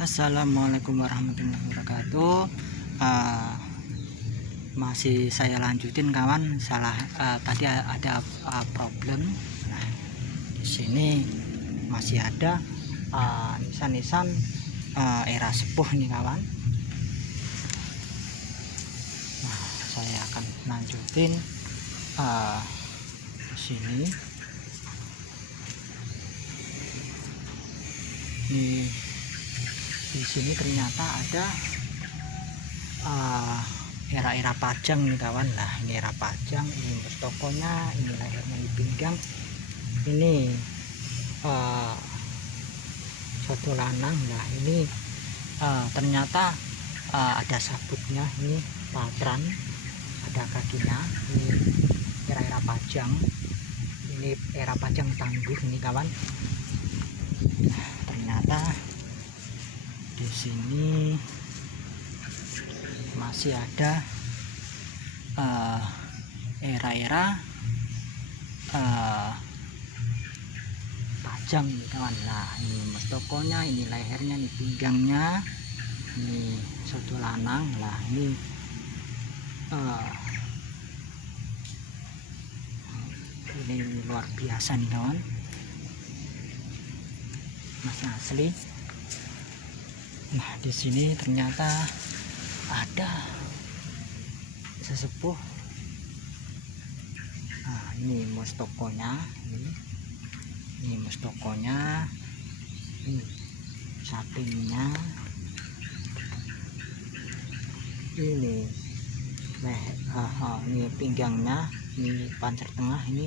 Assalamualaikum warahmatullahi wabarakatuh. Eh, Masih saya lanjutin kawan. Tadi ada problem. Nah, di sini masih ada nisan-nisan era sepuh nih kawan. Nah, saya akan lanjutin di sini. Di sini ternyata ada era-era Pajang nih kawan. Nah, ini era Pajang, ini mustokonya, ini lehernya di pinggang, ini soto lanang. Nah, ini ternyata ada sabutnya, ini patran, ada kakinya. Ini era-era Pajang, ini era Pajang tangguh ini kawan. Nah, ternyata di sini masih ada era-era Pajang nih kawan. Nah, ini mustokonya, ini lehernya, ini pinggangnya, ini soto lanang. Lah, ini luar biasa nih kawan, masih asli. Nah, di sini ternyata ada sesepuh. Nah, ini mustokonya, ini mustokonya, ini sampingnya, ini ini pinggangnya, ini pancer tengah, ini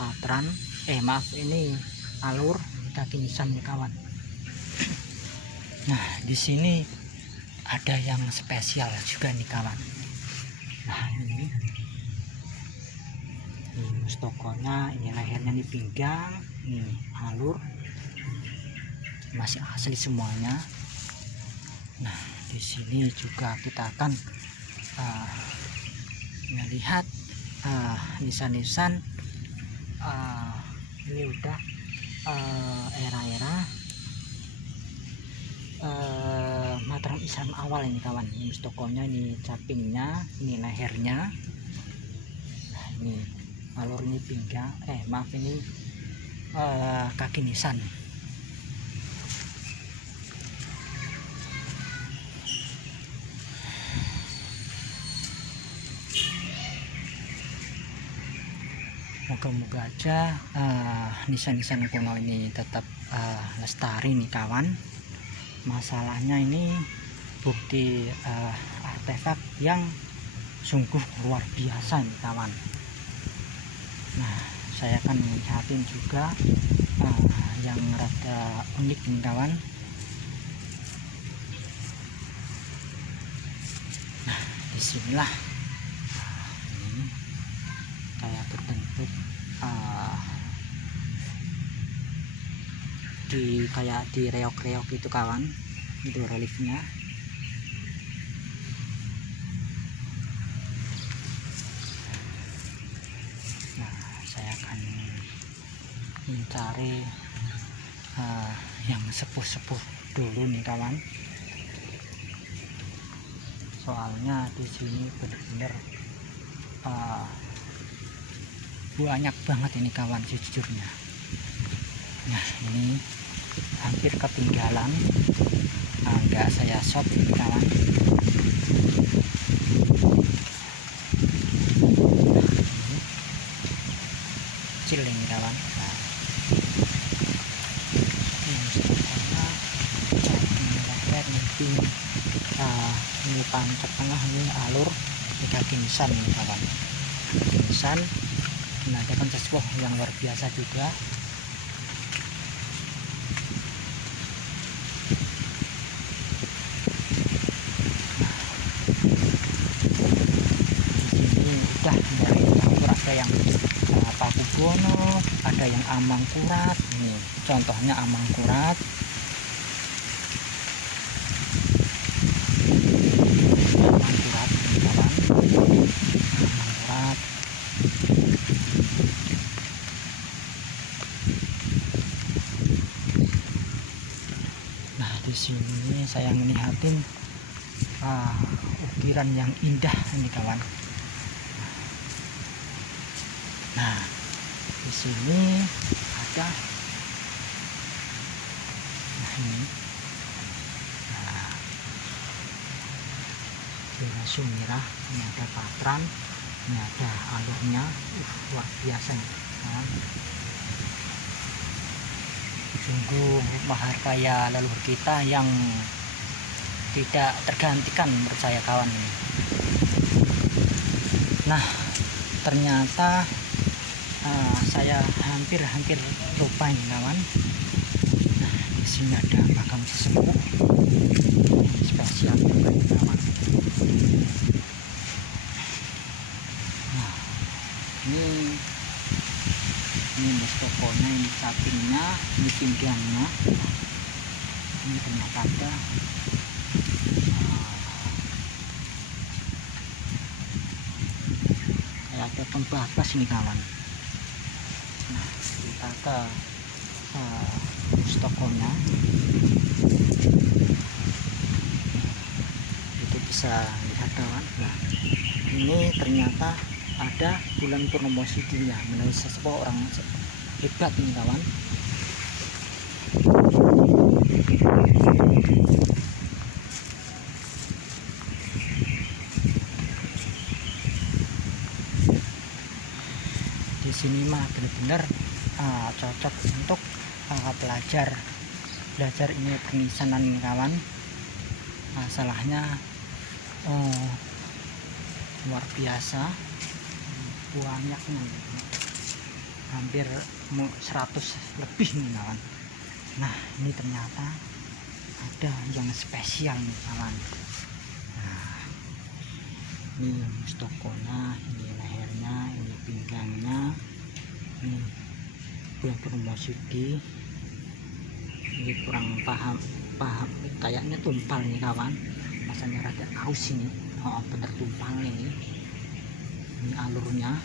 patran, ini alur kaki nisan nih kawan. Nah, di sini ada yang spesial juga nih kawan. Nah, ini mustokonya, ini lehernya, ini pinggang, ini alur, masih asli semuanya. Nah, di sini juga kita akan melihat nisan-nisan. Ini udah era-era Mataram Islam awal ini kawan. Ini mustokonya, ini capingnya, ini lehernya. Nah, ini alur, ini pinggang, ini kaki nisan. Moga-moga aja nisan-nisan kuno ini tetap lestari nih kawan. Masalahnya ini bukti artefak yang sungguh luar biasa nih kawan. Nah, saya akan lihatin juga yang rada unik nih kawan. Nah, disinilah ini kayak berbentuk kayak di reok-reok itu kawan, itu reliefnya. Nah, saya akan mencari yang sepuh-sepuh dulu nih kawan, soalnya di sini benar-benar banyak banget ini kawan sejujurnya. Nah, ini hampir ketinggalan, nggak saya shot kawan. Kecil ini kawan. Nah, ini pancet tengah, ini alur, ini kaki nisan nih kawan. Kaki nisan menandakan sesuatu yang luar biasa juga. Udah mulai campur, ada yang paku bono, ada yang amang kurat. Nih contohnya amang kurat. Amang kurat kawan, amang kurat. Nah, di di sini saya ngeliatin ukiran yang indah ini kawan. Nah, di sini ada ini. Nah, ini langsung merah, ini ada patran, ini ada alurnya, luar biasa kawan. Sungguh maharkaya leluhur kita yang tidak tergantikan menurut saya kawan. Nah, ternyata saya hampir lupa ini kawan. Nah, di sini ada makam sesepuh yang spesial juga ini kawan. Nah, ini mustokonya, ini sapinya, ini pinggangnya. Ini ternyata ada kayak ada pembatas ini kawan. Nah, kita ke mustokonya, itu bisa lihat kawan. Nah, ini ternyata ada bulan purnomo sidinya, menurut sesepuh orang hebat ini kawan. Di sini mah benar-benar cocok untuk belajar ini pengisanan ini kawan. Masalahnya luar biasa banyaknya, hampir 100 lebih nih kawan. Nah, ini ternyata ada yang spesial nih kawan. Nah, ini mustokonya, ini lehernya, ini pinggangnya, ini bulan purnomo sidi. Ini kurang paham kayaknya tumpal nih kawan, rasanya rada aus ini. Bener tumpal ini alurnya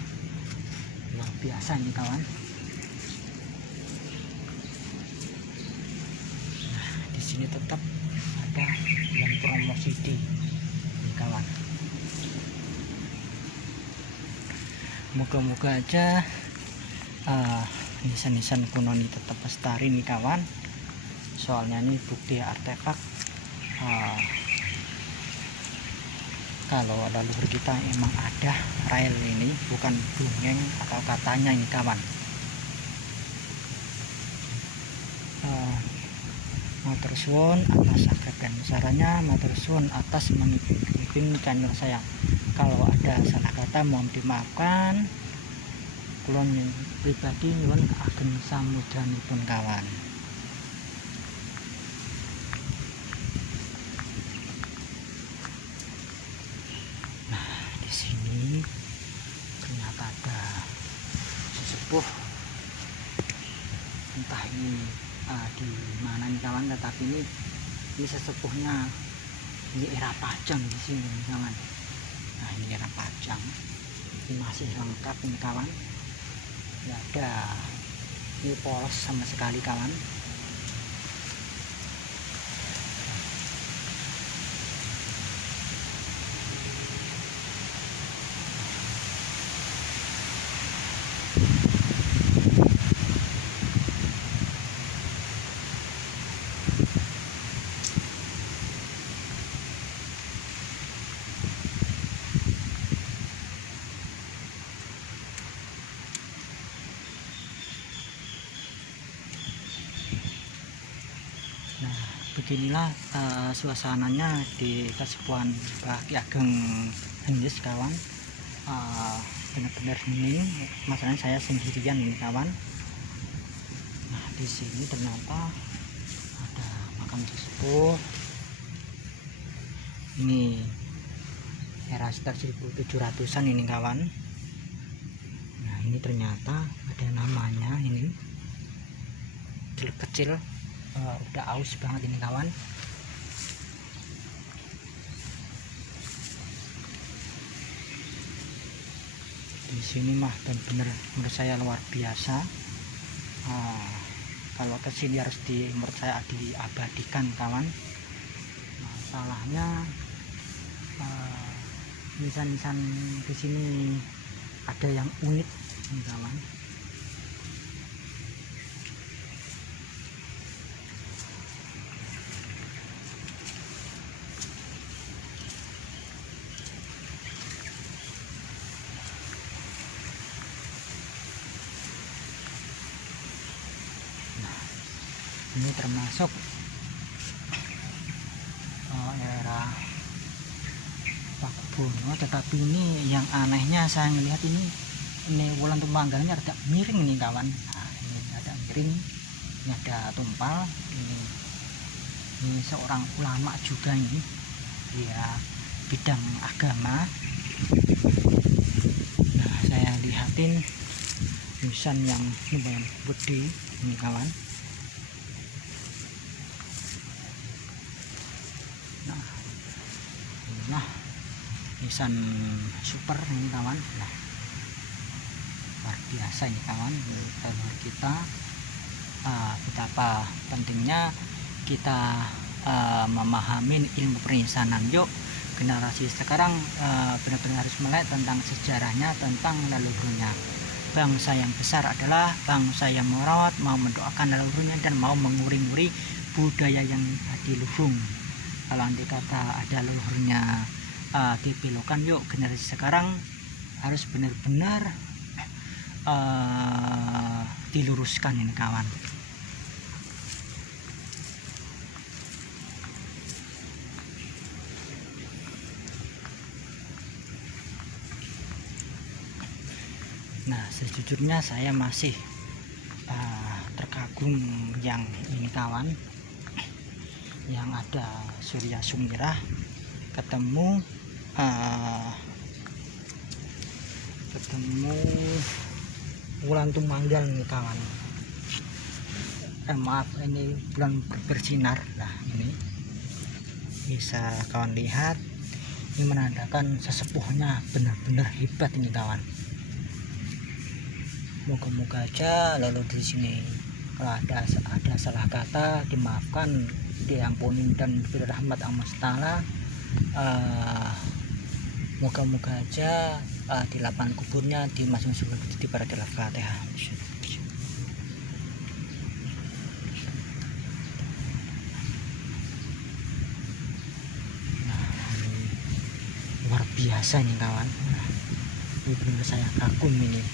luar biasa ini kawan. Nah, di sini tetap ada bulan purnomo sidi ini kawan. Moga-moga aja nisan-nisan kuno ini tetap lestari nih kawan. Soalnya ini bukti artefak kalau leluhur kita emang ada rel ini, bukan dongeng atau katanya ini kawan. Matur suwun atas agragan sarannya, matur suwun atas mengikuti channel saya. Kalau ada salah kata mohon dimaafkan. Kulon pribadi nyuwun ageng samudranipun kawan. Di sini ternyata ada sesepuh, entah ini di mana nih kawan, tetapi ini sesepuhnya ini era Pajang di sini kawan. Nah, ini era Pajang, ini masih lengkap ini kawan. Ya, ada ini polos sama sekali kawan. Nah, beginilah suasananya di Kasepuhan Mbah Ki Ageng Henis kawan. Benar-benar hening, masalahnya saya sendirian ini kawan. Nah, di sini ternyata ada makam sesepuh. Ini era sekitar 1700-an ini kawan. Nah, ini ternyata ada namanya, ini kecil udah aus banget ini kawan. Di sini mah benar-benar menurut saya luar biasa. kalau kesini harus menurut saya diabadikan kawan. Masalahnya nisan-nisan di sini ada yang unik kawan. Ini termasuk daerah Pakubono, tetapi ini yang anehnya saya melihat ini wulan tumanggalnya agak miring nih kawan. Nah, ini ada miring, ini ada tumpal, ini seorang ulama juga ini, dia bidang agama. Nah, saya lihatin nisan yang lumayan gede ini kawan. Nah, nisan super ini kawan. Nah, luar biasa ini kawan, leluhur kita. Betapa pentingnya kita memahami ilmu perinsanan. Yuk, generasi sekarang benar-benar harus melek tentang sejarahnya, tentang leluhurnya. Bangsa yang besar adalah bangsa yang merawat, mau mendoakan leluhurnya, dan mau menguri-nguri budaya yang adiluhung. Kalau andai kata ada leluhurnya dipilukan, yuk generasi sekarang harus benar-benar diluruskan ini kawan. Nah, sejujurnya saya masih terkagum yang ini kawan, yang ada Surya Sumirah ketemu wulan tumanggal nih kawan. Maaf, ini bulan bersinar. Nah, ini bisa kawan lihat, ini menandakan sesepuhnya benar-benar hebat ini kawan. Moga-moga aja lalu di sini kalau ada salah kata dimaafkan, diampuni, dan diberi rahmat Allah Ta'ala. Moga-moga aja di lapangan kuburnya di masing-masing di para Al-Fatihah. Nah, ini luar biasa nih kawan. Ini benar saya kagum ini.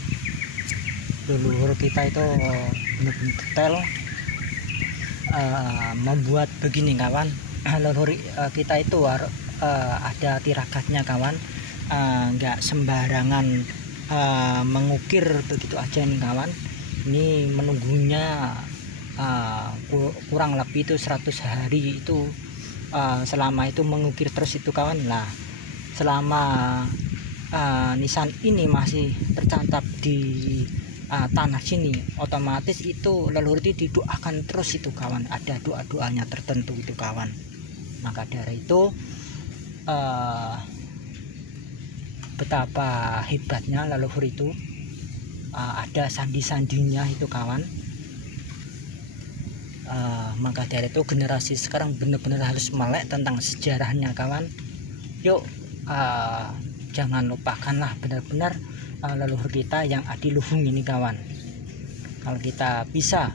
Leluhur kita itu benar-benar detail membuat begini kawan. Leluhur kita itu ada tiragatnya kawan, nggak sembarangan mengukir begitu aja nih kawan. Ini menunggunya kurang lebih itu 100 hari itu, selama itu mengukir terus itu kawan. Lah, selama nisan ini masih tercatat di tanah sini, otomatis itu leluhur itu didoakan terus itu kawan. Ada doa-doanya tertentu itu kawan. Maka dari itu betapa hebatnya leluhur itu, ada sandi-sandinya itu kawan. Maka dari itu generasi sekarang benar-benar harus melek tentang sejarahnya kawan. Yuk, jangan lupakanlah benar-benar leluhur kita yang adiluhung ini kawan. Kalau kita bisa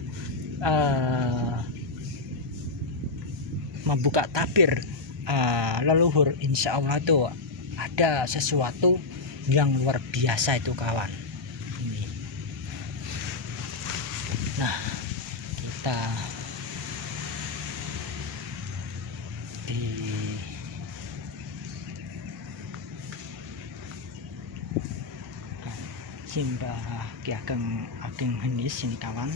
membuka tabir leluhur, insya Allah itu ada sesuatu yang luar biasa itu kawan. Ini. Nah, kita di Simbah Ki Ageng Henis ini kawan.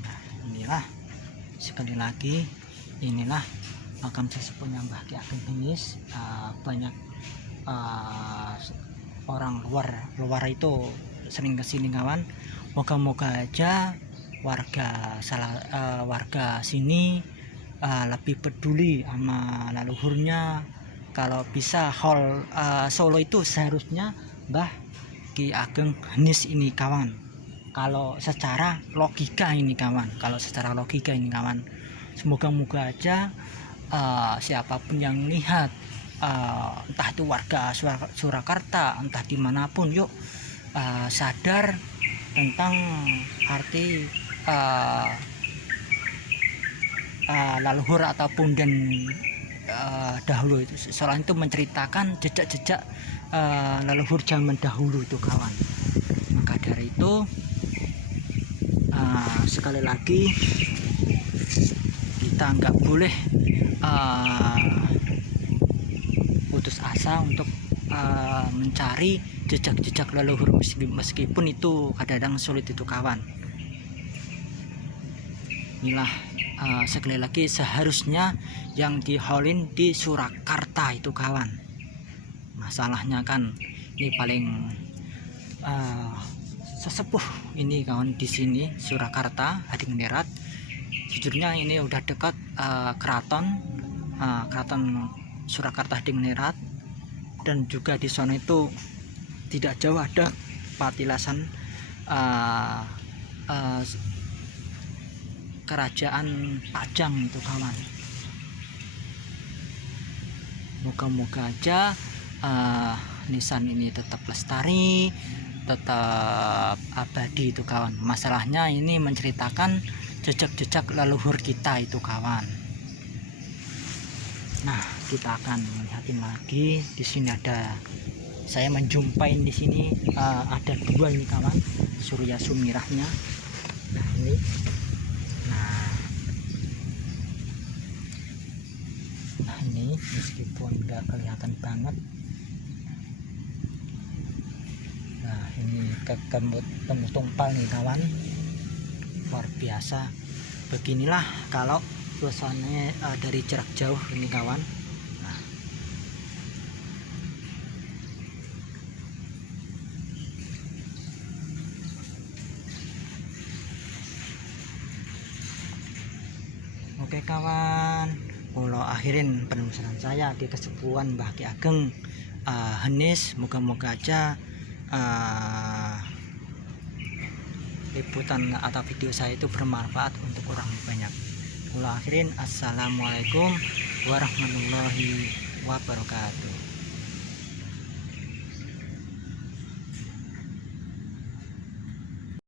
Nah, inilah sekali lagi, inilah makam sesepuhnya Mbah Ki Ageng Henis. Banyak orang luar itu sering kesini kawan. Moga-moga aja warga sini lebih peduli sama leluhurnya. Kalau bisa Solo itu seharusnya Mbah Ki Ageng Henis ini kawan. kalau secara logika ini kawan, semoga-moga aja siapapun yang lihat, entah itu warga Surakarta, entah dimanapun, yuk sadar tentang arti leluhur ataupun dan dahulu itu. Soalnya itu menceritakan jejak-jejak leluhur zaman dahulu itu kawan. Maka dari itu sekali lagi kita nggak boleh putus asa untuk mencari jejak-jejak leluhur, meskipun itu kadang-kadang sulit itu kawan. Inilah sekali lagi seharusnya yang diholin di Surakarta itu kawan. Masalahnya kan ini paling sesepuh ini kawan di sini Surakarta Hadingnerat. Jujurnya ini udah dekat keraton Surakarta Hadingnerat, dan juga di sana itu tidak jauh ada patilasan kerajaan Pajang itu kawan. Moga-moga aja nisan ini tetap lestari, tetap abadi itu kawan. Masalahnya ini menceritakan jejak-jejak leluhur kita itu kawan. Nah, kita akan melihatin lagi. Di sini saya menjumpai di sini ada dua ini kawan, Surya Sumirahnya. Nah ini, nah ini meskipun nggak kelihatan banget. Nah ini tembus tumpal nih kawan, luar biasa. Beginilah kalau suasananya dari jarak jauh ini kawan. Nah, oke kawan, kalau akhirin penelusuran saya di kesepuhan Mbah Ki Ageng Henis. Moga-moga aja liputan atau video saya itu bermanfaat untuk orang banyak. Kalau akhirin, assalamualaikum warahmatullahi wabarakatuh.